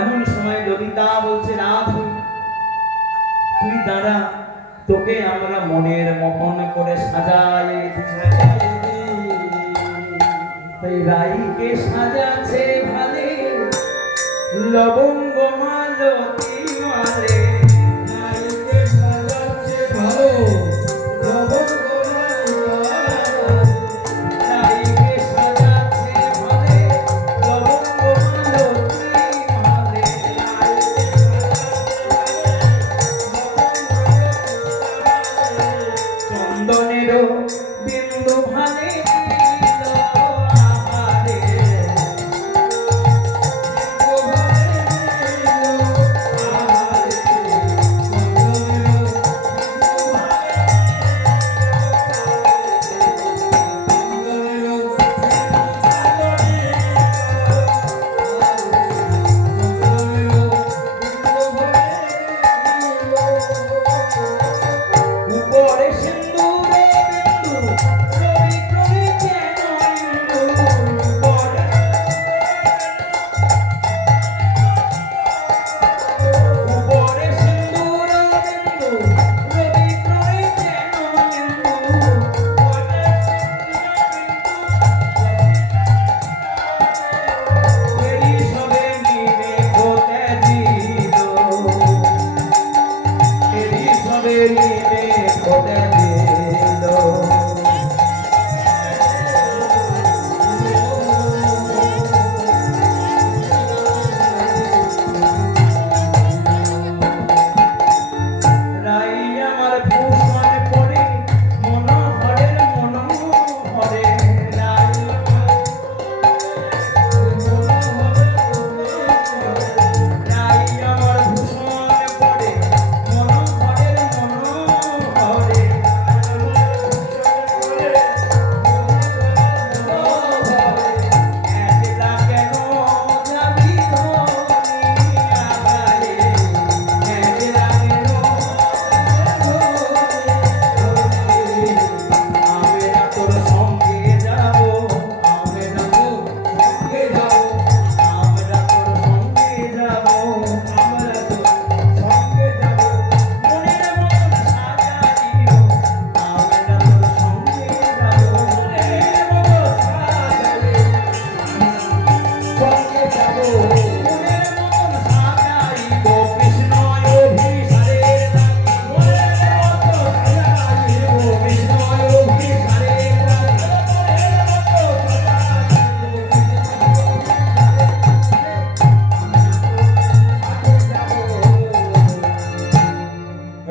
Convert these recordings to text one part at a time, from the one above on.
এমন সময় ললিতা বলছে, রাধু তুই দাঁড়া, তোকে আমরা মনের মতন করে সাজাই। তাই রাইকে সাজাছে ভালে, লবঙ্গ মালতী মালে। রাইকে সাজাচ্ছে ভালো, লবঙ্গ বিন্দু ভালে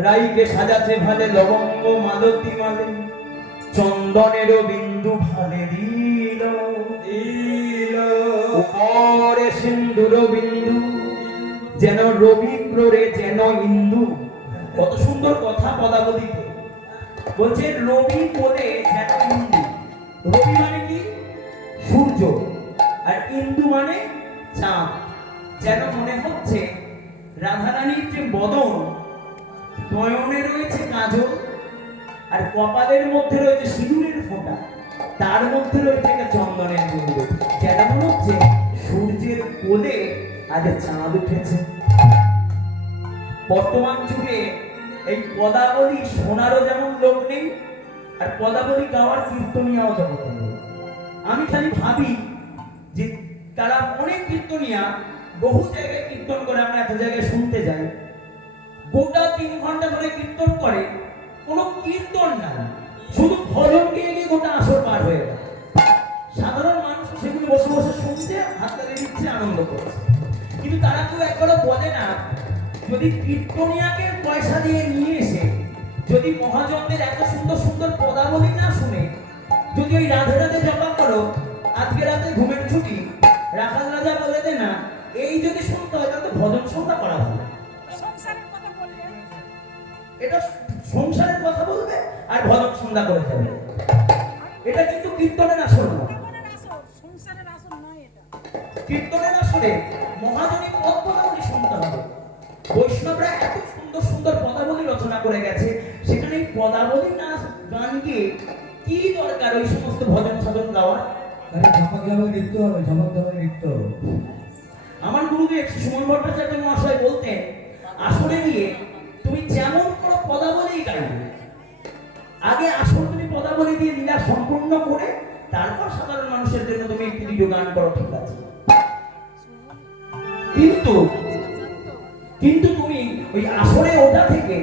রাইকে সাজাছে ভালে, লবঙ্গ মালতী মালে, চন্দনের বিন্দু ভালে দিল, উপরে সিন্দুর বিন্দু, যেন রবি প্ররে যেন ইন্দু। কত সুন্দর কথা পদাবলীতে বলছে, রবি বলে যেন ইন্দু। রবি মানে কি? সূর্য। আর ইন্দু মানে চাঁদ। যেন মনে হচ্ছে রাধারানীর যে বদন, নয়নে রয়েছে কাজল, আর কপালের মধ্যে রয়েছে সিঁদুরের ফোঁটা, তার মধ্যে রয়েছে একটা চন্দনের বিন্দু। যেন মনে হচ্ছে সূর্যের কোলে আজ চাঁদ উঠেছে। বর্তমান যুগে এই পদাবলী শোনারও যেমন লোক নেই, আর পদাবলী গাওয়ার কীর্তনিয়াও জগতে নেই। আমি খালি ভাবি যে তারা অনেক কীর্তনিয়া বহু জায়গায় কীর্তন করে, আমরা এত জায়গায় শুনতে যাই, গোটা 3 ঘন্টা ধরে কীর্তন করে, কোনো কীর্তন নাই, শুধু ভজন গিয়ে গিয়ে গোটা আসর পার হয়ে গেল। সাধারণ মানুষ সেগুলো বসে বসে শুনছে, হাততালি দিচ্ছে, আনন্দ করছে। কিন্তু তারা কেউ একবারও বলে না, যদি কীর্তনিয়াকে পয়সা দিয়ে নিয়ে এসে যদি মহাজনদের এত সুন্দর সুন্দর পদাবলী না শুনে, যদি ওই রাধে রাধে জপা করো, আজকে রাতে ঘুমের ছুটি, রাখাল রাজা বলে দে না, এই যদি শুনতে হয় তাহলে ভজন সন্ধ্যা করা ভালো। এটা সংসারের কথা বলবে আর ভজন সন্ধ্যা করে যাবে। এটা কিন্তু কীর্তনের আসর নয়, সংসারের আসর নয়। এটা কীর্তনের আসরে মহাজনী পদাবলী শুনতে হবে। বৈষ্ণবরা এত সুন্দর সুন্দর পদাবলী রচনা করে গেছে, সেখানে এই পদাবলী না গান গিয়ে কি দরকার ওই সমস্ত ভজন সাধন গাওয়ার? ঝাপাক ঝাপাক নৃত্য হবে, ঝাপাক ঝাপাক নৃত্য। আমার গুরুদেব সুমন ভট্টাচার্য মহাশয় বলতেন, আসরে গিয়ে তুমি যেমন কোনো পদাবলী গাইবে, আগে আসল তুমি পদাবলী দিয়ে লীলা সম্পূর্ণ করে তারপর সাধারণ মানুষের জন্য তুমি একটি দুটো গান করো, ঠিক আছে, কিন্তু কিন্তু তুমি ওই আসরে ওটা থেকে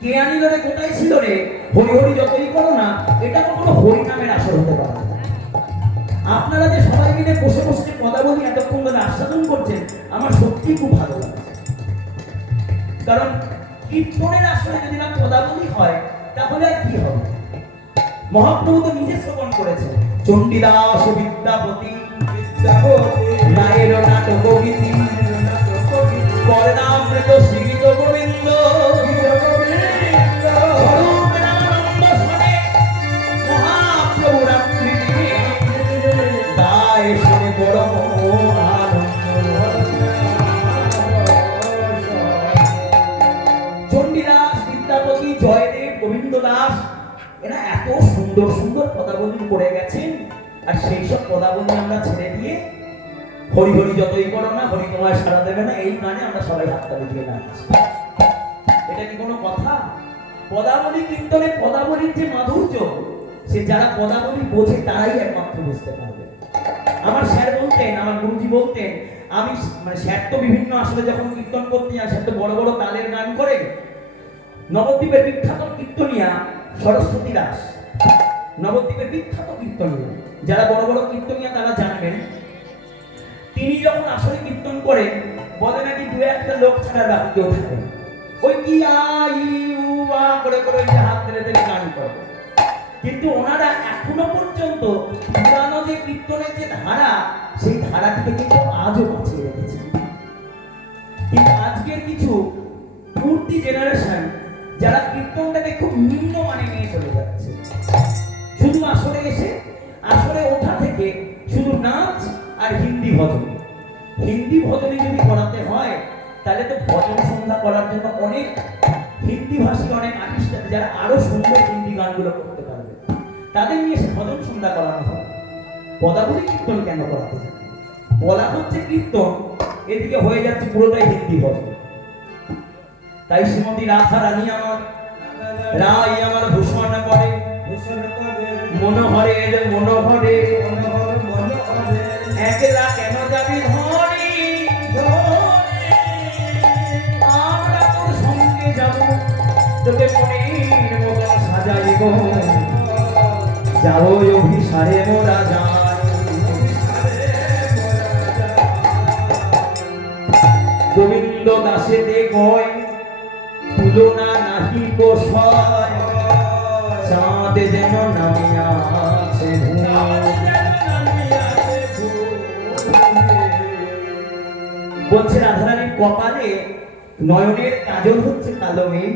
কে আনিল রে, কোথায় ছিল রে, হরি হরি যতই করো না, এটা কখনো হরি নামের আসর হতে পারে না। আপনারা যে সবাই মিলে বসে বসে যে পদাবলী এতক্ষণ ধরে আস্বাদন করছেন, আমার সত্যি খুব ভালো লাগছে। কারণ কীর্তনের আসরে যদি না পদাবলী হয় তাহলে আর কি হবে? মহাপ্রভু তো নিজে শ্রবণ করেছেন, চণ্ডীদাস বিদ্যাপতি নায়ের নাটক গীতি বর্ণামৃত শ্রীগীত গোবিন্দ মহাপ্রভু রাত্রি গায়ে শুনে বড় চণ্ডীদাস বিদ্যাপতি জয়দেব গোবিন্দ দাস এরা এত সুন্দর সুন্দর পদাবলী করে গেছেন, আর সেই সব পদাবলী আমরা ছেড়ে দিয়ে হরি হরি যতই করো না, হরি তোমায় সাড়া দেবে না, এই গানে আমরা সবাই হাততালি দিয়ে নাচছি। এটা কি কোনো কথা? পদাবলী কীর্তনে পদাবলীর যে মাধুর্য, সে যারা পদাবলী বোঝে তারাই একমাত্র বুঝতে পারবে। আমার স্যার বলতেন, আমার গুরুজি বলতেন, আমি মানে স্যার তো বিভিন্ন আসলে যখন কীর্তন করতে যান, স্যার তো বড় বড় তালের গান করে। নবদ্বীপের বিখ্যাত কীর্তনিয়া সরস্বতী দাস, নবদ্বীপের বিখ্যাত কীর্তনিয়া, যারা বড় বড় কীর্তনিয়া তারা জানবেন, তিনি যখন আসলে কীর্তন করে বলে নাকি দু একটা লোক ছাড়া বাকি কেউ থাকে, ওই কি করে করে হাত ধরে ধরে গান করে। কিন্তু ওনারা এখনো পর্যন্ত পুরানো যে কীর্তনের যে ধারা, সেই ধারাটিকে কিন্তু আজও বাঁচিয়ে রেখেছে। কিন্তু আজকের কিছু পূর্তি জেনারেশন যারা কীর্তনটাকে খুব নিম্ন মানে নিয়ে চলে যাচ্ছে, শুধু আসরে এসে আসরে ওঠা থেকে শুধু নাচ আর হিন্দি ভজন। হিন্দি ভজনে যদি করাতে হয় তাহলে তো ভজন সন্ধ্যা করার জন্য অনেক হিন্দি ভাষী অনেক আর্টিস্ট আছে যারা আরো সুন্দর হিন্দি গানগুলো করতে পারবে, তাদের নিয়ে সে ভজন সন্ধ্যা করানো হয়। পদাবলী কীর্তন কেন করাতে যায়? বলা হচ্ছে কীর্তন, এদিকে হয়ে যাচ্ছে পুরোটাই হিন্দি ভজন। তাই শ্রীমতী রাধা রানী আমার রাই আমার ভূষণ করে মনোহরে মনোহরে একলা কেন যাবি ধরে, আমরা তোর সঙ্গে যাব, তোকে মনের মতো সাজাইব, যাও অভিসারে মোরা যাই। গোবিন্দ দাসেতে কয় তুলনা নাহি কোষয়, চাঁদ যেন নামিয়াছে বলছে রাধারানীর কপালে নয়নের কাজল হচ্ছে কালো মেঘ,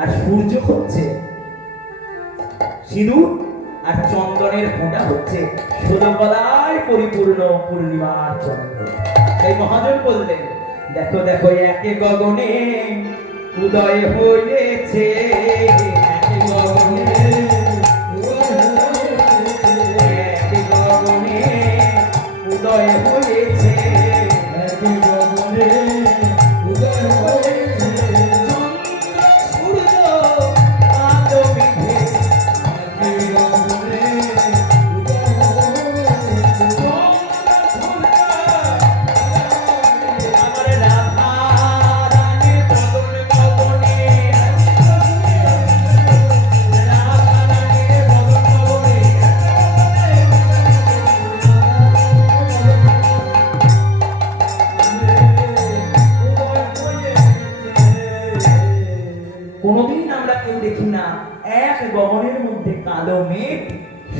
আর সূর্য হচ্ছে সিঁদুর, আর চন্দনের ফোঁটা হচ্ছে ষোলকলায় পরিপূর্ণ পূর্ণিমার চন্দ্র। তাই মহাজন বললেন, দেখো দেখো একে গগনে উদয় হয়েছে, একে গগনে উদয় হয়েছে, একে গগনে উদয় হয়েছে, চন্দ্র সূর্য আলো মেঘে, একে গগনে উদয় হয়েছে, আমার রাধা রানী বদন বদনে, রাধা রানী বদন বদনে, কোনদিন আমরা কেউ দেখি না এক গগনের মধ্যে কালো মেঘ,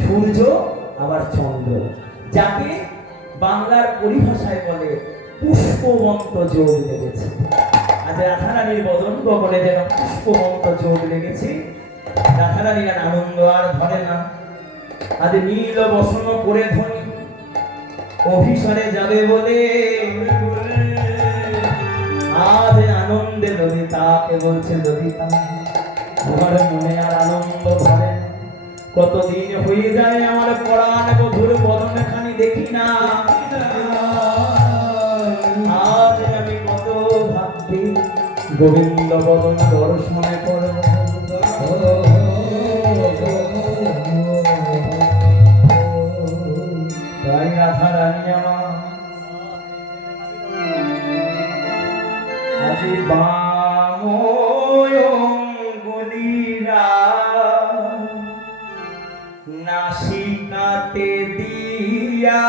সূর্য আবার চন্দ্র, যাকে বাংলার পরিভাষায় বলে পুষ্পবন্ত যোগ লেগেছে। আজ রাধারানীর বদন গগনে যেন পুষ্পবন্ত যোগ লেগেছে, রাধারানীর আনন্দ আর ধরে না। আজ নীল বসন করে ধ্বনি অভিসারে যাবে বলে, আজ আনন্দে ললিতাকে বলছে ললিতা, আমার মনে আর আনন্দ ধরে, কতদিন হয়ে যায় আমার পরাণ বধুর বদন খানি দেখি না। গোবিন্দ বদন দর্শনে করব তাই রাধা রানী আমার আজি বাময়ঙ্গুলিরা নাসিকাতে দিয়া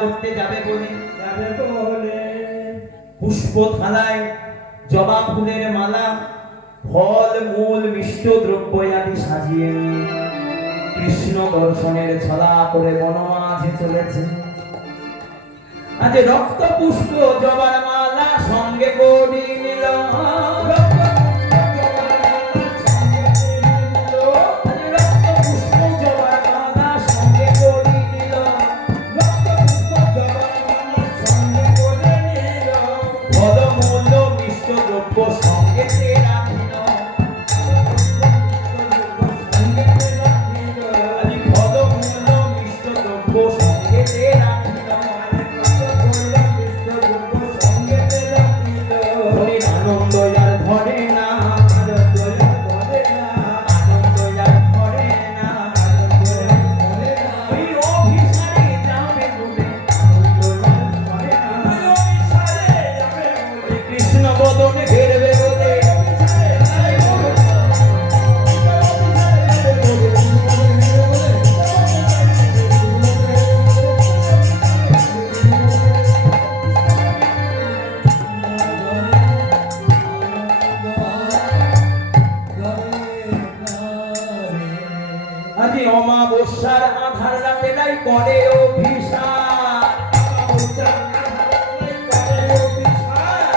করতে যাবে বলে পুষ্প থালায় জবা ফুলের মালা ফল মূল মিষ্ট দ্রব্য আদি সাজিয়ে নিয়ে কৃষ্ণ দর্শনের ছলা করে বনমাঝে চলেছে। আজ রক্ত পুষ্প জবার মালা সঙ্গে করি নিল অমাবস্যার আধার রাতে নাই করে অভিশাপ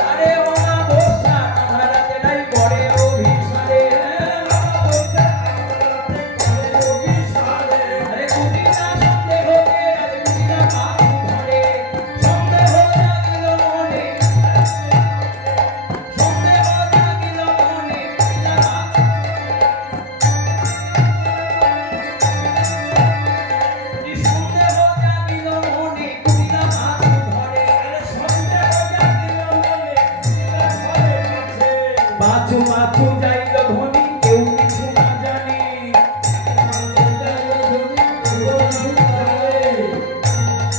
আরে অমাবস্যার আধার রাতে নাই করে অভিশাপ আরে কুটিরা সন্দেহ হতে আরে কুটিরা বাবু ধরে সন্দেহ জাগিল মনে সন্দেহ জাগিল মনে বাঁচু বাঁচু যাইল ধনী কেউ কিছু না জানি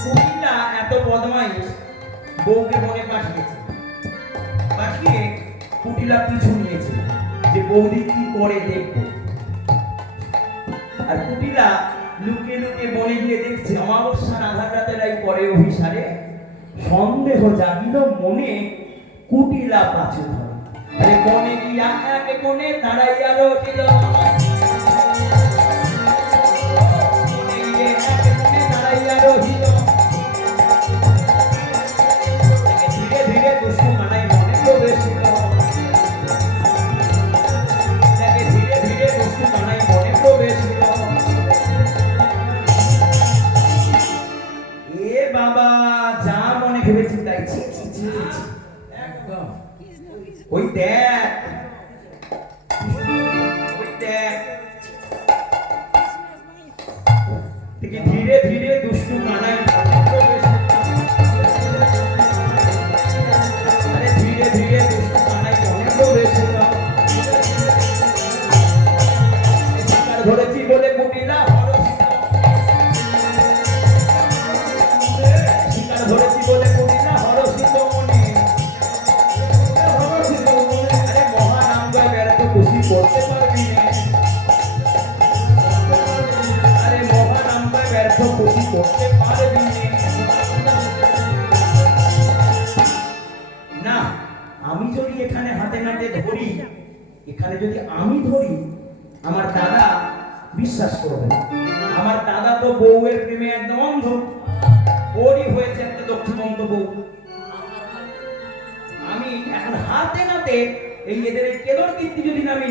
কুটিলা এত বদমাইশ বউকে মনে পাঠিয়ে কুটিলা পিছু নিয়েছে যে বৌদি কি করে দেখবো। আর কুটিলা লুকিয়ে লুকিয়ে বনে গিয়ে দেখছে অমাবস্যার আধার রাতে রাই পরে অভিসারে সন্দেহ জাগিল মনে কুটিলা পাছু ধরে আরে কোনে গিয়া এক কোণে দাঁড়াইয়া রহিল কোনে গিয়ে এক কোণে দাঁড়াইয়া রহিল ধীরে ধীরে দুষ্টু মানাই মনে প্রবেশিল ধীরে ধীরে দুষ্টু মানাই মনে প্রবেশিল এ বাবা যা মনে ভেবেছি তাই ছি ছি ছি ছি একদম ওই দেখ করতে পারবি না। আরে মহান আমরা ব্যর্থ খুশি করতে পারবি না। আমি যদি এখানে হাতে নাতে ধরি, এখানে যদি আমি ধরি, আমার দাদা বিশ্বাস করবে। আমার দাদা তো বউয়ের প্রেমে একদম অন্ধ, ওরই হয়েছে একটা দক্ষিণবঙ্গ বউ। আমি এখন হাতে নাতে এই এদের কেদর কীর্তি যদি আমি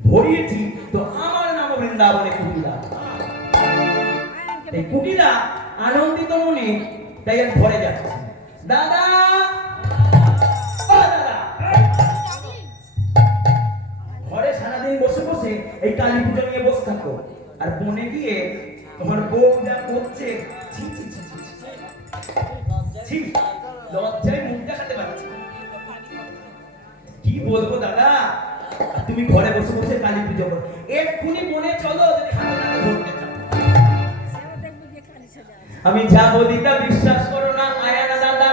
ধরিয়েছি, তো আমার নাম বৃন্দাবনে কুটিলা। এই কুটিলা আনন্দিত মনে তাই আর ঘরে যাচ্ছে। দাদা ঘরে সারাদিন বসে বসে এই কালী পুজো নিয়ে বসে থাকো, আর বনে গিয়ে তোমার বউ যা করছে, লজ্জায় মুখ দেখাতে পারছি। কি বলবো দাদা, তুমি ঘরে বসে বসে কালী পুজো করো। এক্ষুনি বনে চলো, যদি হাতে নাতে ধরতে চাও। আমি যা বলি তা বিশ্বাস করো না, আয়া না দাদা।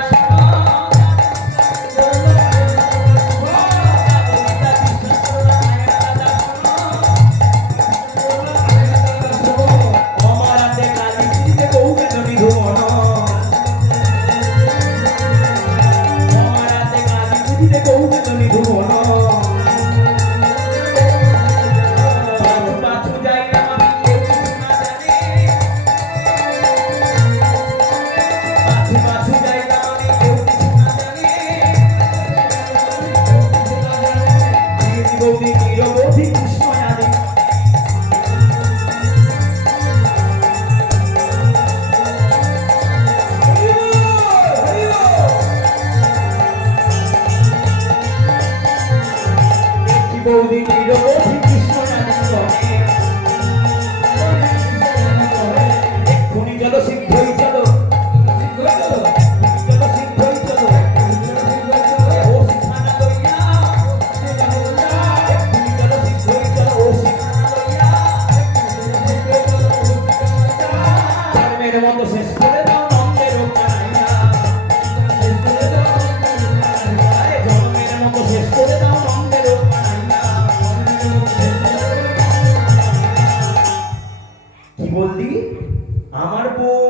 আমার বউ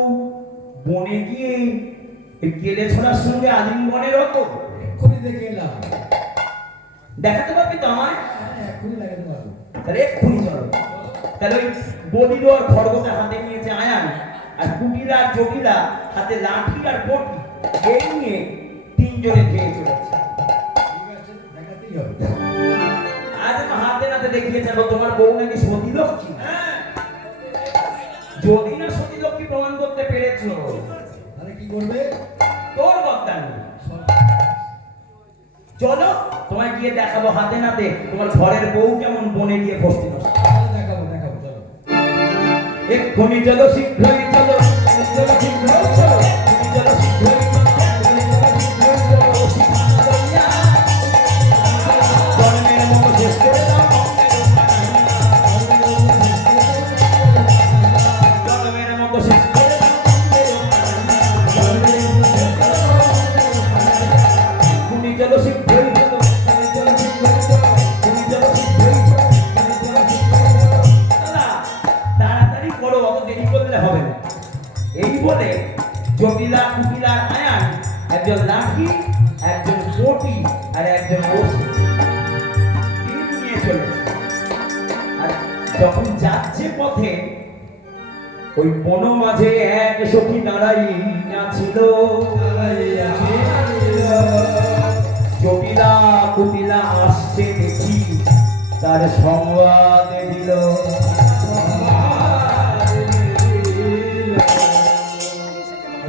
বনে গিয়ে কেলে ছোড়ার সঙ্গে আলিঙ্গনের রত এক্ষুনি দেখে এলাম। দেখাতে পারবি তো আমায়? এক্ষুনি দেখাতে পারবো। তাহলে এক্ষুনি চলো। তাহলে ওই বলির আর খড়গটা হাতে নিয়েছে আয়ান, আর কুটিলা আর জটিলা হাতে লাঠি আর বটি, এই নিয়ে তিনজনে খেয়ে চলেছে। ঠিক আছে, দেখাতেই হবে। আজ হাতে নাতে দেখিয়ে যাবো তোমার বউ নাকি সতী লক্ষ্মী। যদি না সতী লক্ষ্মী প্রমাণ করতে পেরেছো, তাহলে কি করবে? তোর কথা নেই। চলো তোমায় গিয়ে দেখাবো হাতে নাতে তোমার ঘরের বউ কেমন বনে গিয়ে বসতে বসে। দেখাবো দেখাবো, চলো এক্ষুনি চলো, শীঘ্রই চলো, শীঘ্রই চলো, চলো শীঘ্রই চলো। জন্মের মতো শেষ করে দাও, জন্মের মতো শেষ করে দাও। এক্ষুনি চলো, শীঘ্রই চলো, তাড়াতাড়ি করো, অত দেরি করলে হবে না। এই বলে জটিলা কুটিলা আয়ান একজন লাঠি, একজন বটি আর একজন বসি নিয়ে চলেছে। আর যখন যাচ্ছে পথে ওই বন মাঝে এক সখী দাঁড়াইয়া ছিল। জটিলা কুটিলা আসছে দেখি তার সংবাদ দিল।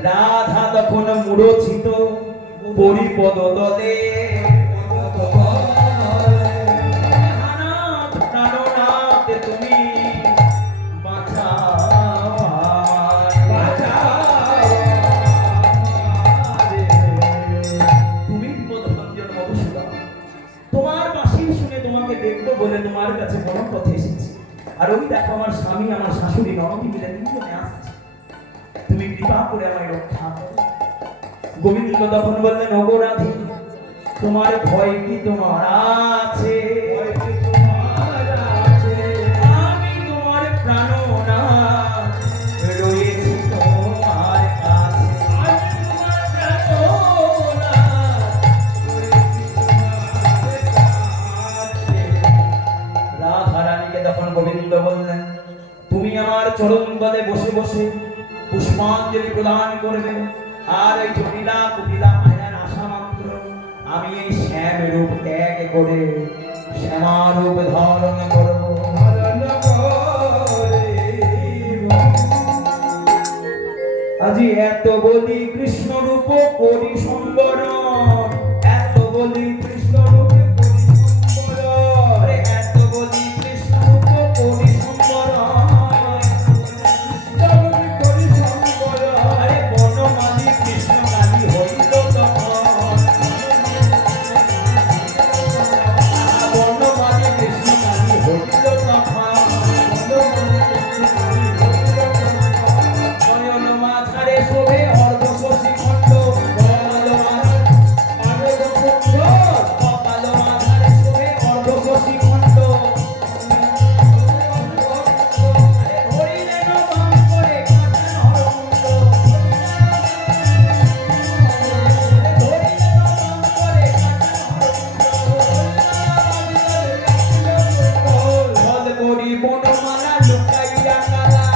রাধা তখন মূঢ়ছিত পরিপদ দলে। তুমি তোমার বাঁশি শুনে তোমাকে দেখবো বলে তোমার কাছে বড় পথে এসেছি। আর ওই দেখো আমার স্বামী আমার শাশুড়ি ননদী মিলে তিনজনে আসছে, তুমি কৃপা করে আমায় রক্ষা করো। গোবিন্দ তখন বললেন, ওগো রাধে, তোমার ভয় কি তোমার আছে? চরণ তলে বসে বসে পুষ্পাঞ্জলি প্রদান করবে। আর এই জটিলা কুটিলা মায়ার আশা মাত্র আমি এই শ্যাম রূপ ত্যাগ করে শ্যামা রূপ ধারণ করব। আজি এত বলি কৃষ্ণ রূপ করি সম্বর, এত বলি কৃষ্ণ রূপ করি সম্বর, আরে এত বলি কৃষ্ণ রূপ করি সম্বর, করি সম্বর, আরে বনমালী কৃষ্ণ কালী হইল তখন, বনমালী কৃষ্ণ কালী হইল তখন, নয়ন মাঝারে শোভে অর্ধ শশী খণ্ড, কপাল মাঝারে শোভে অর্ধ শশী খণ্ড, আরে ধরিলেন বাম করে কাঁটা নরমুণ্ড, ধরিলেন বাম করে কাঁটা নরমুণ্ড, বল করি বনমালা লুকাইয়া কালা,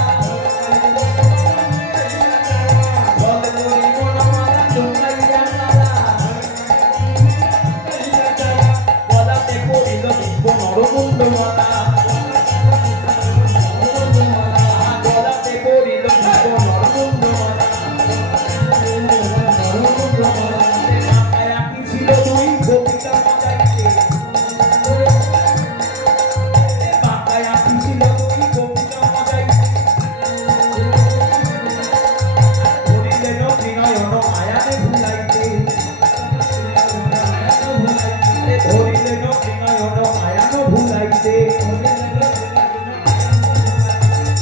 বল করি বনমালা লুকাইয়া কালা, গলাতে করিল দিব্য নরমুণ্ড মালা, গলাতে করিল দিব্য নরমুণ্ড মালা, মাথায় আঁকি ছিল দুই গোপিকা মজাইতে, মাথায় আঁকি ছিল দুই গোপিকা মজাইতে, ধরিলেন বিনয়ন আয়ানে ভুলাইতে, ধরিলেন বিনয়ন আয়ান ভুলাইতে,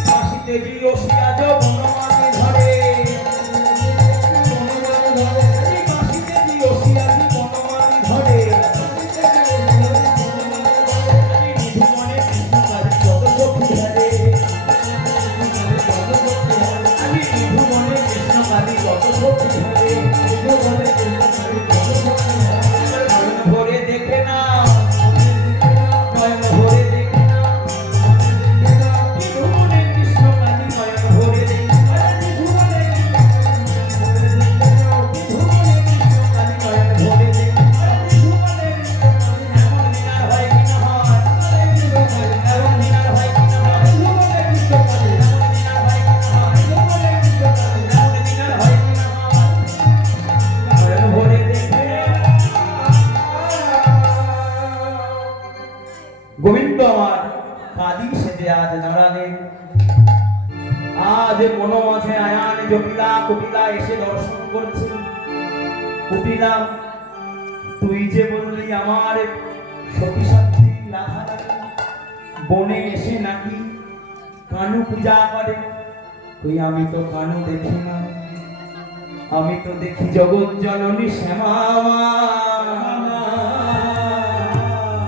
হাসিতে জিও সিরাজ বনমালী ধরে, হাসিতে জিও সিরাজ বনমালী ধরে, নিধুমনে কৃষ্ণকালী যত সখী হারে, নিধুমনে কৃষ্ণকালী যত সখী হারে, নয়ন ভরে দেখে না, নয়ন ভরে দেখে না, নিধুমনে কৃষ্ণকালী নয়ন ভরে দেখে না, নিধুমনে কৃষ্ণকালী নয়ন ভরে দেখে না, এমন দিনার হয় কি না হয়, এমন দিনার হয় কি না হয়, এমন দিনার হয় কি না হয়, নয়ন ভরে দেখে না। গোবিন্দ আমার কালী সেজে আজ দাঁড়ালে, আজ মন মাঝে আয়ান জটিলা কুটিলা এসে দর্শন করছে। কুটিলা তুই যে বললি আমার সতী সাথী রাধা রানী বনে এসে নাকি কানু পূজা করে, তুই আমি তো কানু দেখি না, আমি তো দেখি জগৎ জননী শ্যামা মা।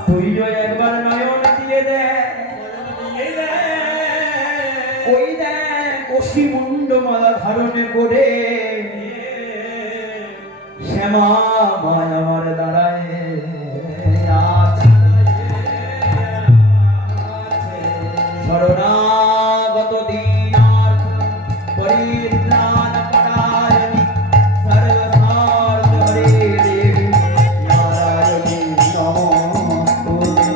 তুইও একবার নয়ন দিয়ে দে, ওই দেখ অসি মুন্ড মালা ধারণ করে শ্যামা মায় আমার দাঁড়ায় আছে। শরণাগত দীনার্থ পরিত্রাণ পরায়ণী সর্বসার্থ হরে দেবী নারায়ণী নমস্তুতে।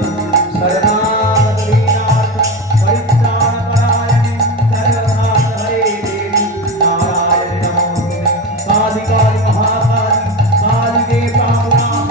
শরণাগত দীনার্থ পরিত্রাণ পরায়ণী সর্বসার্থ হরে দেবী নারায়ণী নমস্তুতে। কালী কালী মহাকালী কালী কে প্রাণনাথ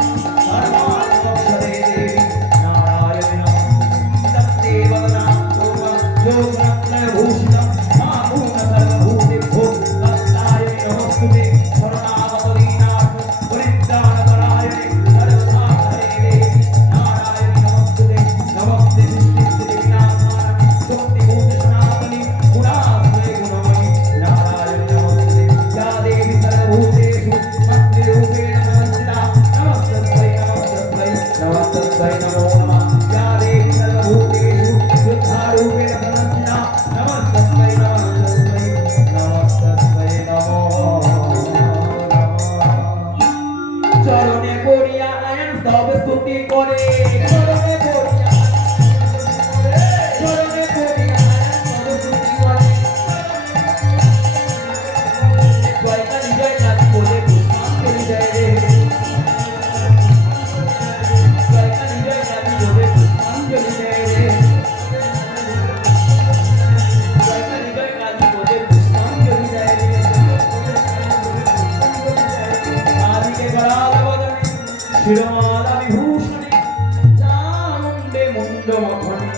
মুন্ড মথনে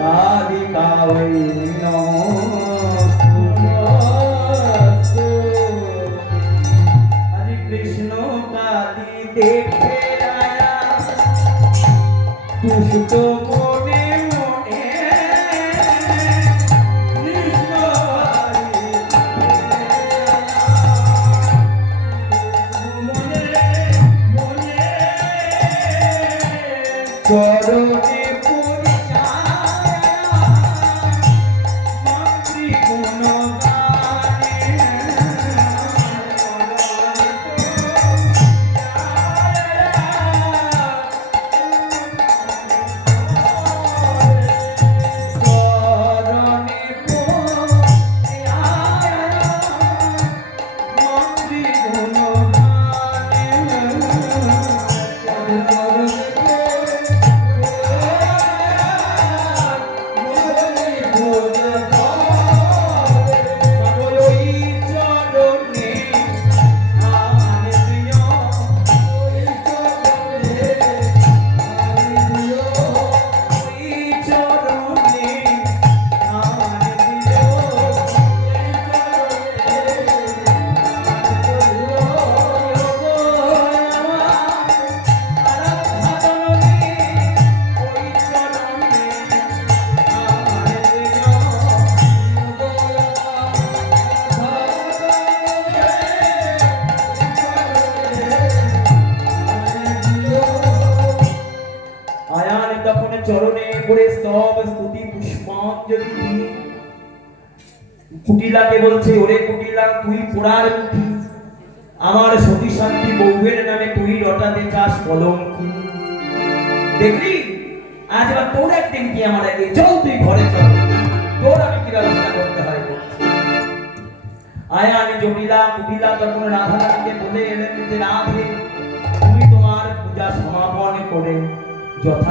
কালিকা ওই নমস্তু। হরে কৃষ্ণ কালী দেখে আয়া দুষ্ট মনে মনে কৃষ্ণ চরণে পড়িয়া মাতৃ গুণগানে চরণে পড়িয়া মাতৃ আয়ান তখন চরণে পড়ে স্তব স্তুতি পুষ্পাঞ্জলি দিয়ে কুটিলাকে বলছে, ওরে কুটিলা তুই পোড়ার মুখী, আমার সতী শান্তি বউয়ের নামে তুই রটাতে চাস কলঙ্কি। দেখলি আজ আবার তোর একদিন কি আমার একদিন, চল তুই ঘরে চল, তোর আমি কি ব্যবস্থা করতে হয়। আয়ান জটিলা কুটিলা তখন রাধারানীকে বলে এলেন যে রাধে তুমি তোমার পূজা সমাপন করে যথা